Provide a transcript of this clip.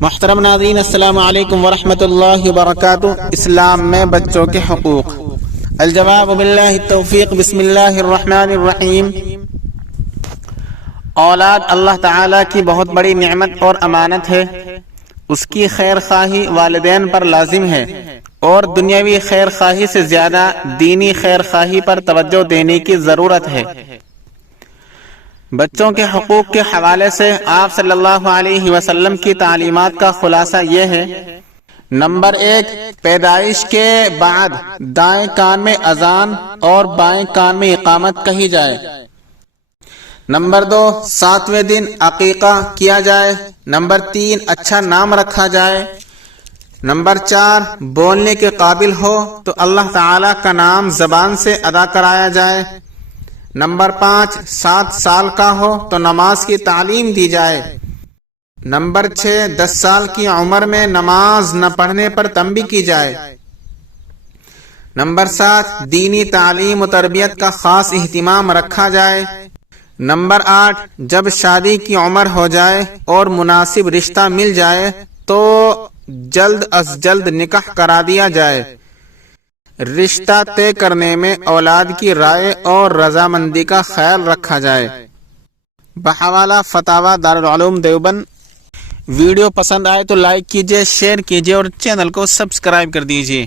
محترم ناظرین، السلام علیکم ورحمۃ اللہ وبرکاتہ۔ اسلام میں بچوں کے حقوق، الجواب باللہ التوفیق۔ بسم اللہ الرحمن الرحیم۔ اولاد اللہ تعالی کی بہت بڑی نعمت اور امانت ہے۔ اس کی خیر خواہی والدین پر لازم ہے اور دنیاوی خیر خواہی سے زیادہ دینی خیر خواہی پر توجہ دینے کی ضرورت ہے۔ بچوں کے حقوق کے حوالے سے آپ صلی اللہ علیہ وسلم کی تعلیمات کا خلاصہ یہ ہے: نمبر 1، پیدائش کے بعد دائیں کان میں اذان اور بائیں کان میں اقامت کہی جائے۔ نمبر 2، 7ویں دن عقیقہ کیا جائے۔ نمبر 3، اچھا نام رکھا جائے۔ نمبر 4، بولنے کے قابل ہو تو اللہ تعالی کا نام زبان سے ادا کرایا جائے۔ نمبر 5، 7 سال کا ہو تو نماز کی تعلیم دی جائے۔ نمبر 6، 10 سال کی عمر میں نماز نہ پڑھنے پر تنبیہ کی جائے۔ نمبر 7، دینی تعلیم و تربیت کا خاص اہتمام رکھا جائے۔ نمبر 8، جب شادی کی عمر ہو جائے اور مناسب رشتہ مل جائے تو جلد از جلد نکاح کرا دیا جائے۔ رشتہ طے کرنے میں اولاد کی رائے اور رضامندی کا خیال رکھا جائے۔ بحوالہ فتاوی دارالعلوم دیوبند۔ ویڈیو پسند آئے تو لائک کیجیے، شیئر کیجیے اور چینل کو سبسکرائب کر دیجیے۔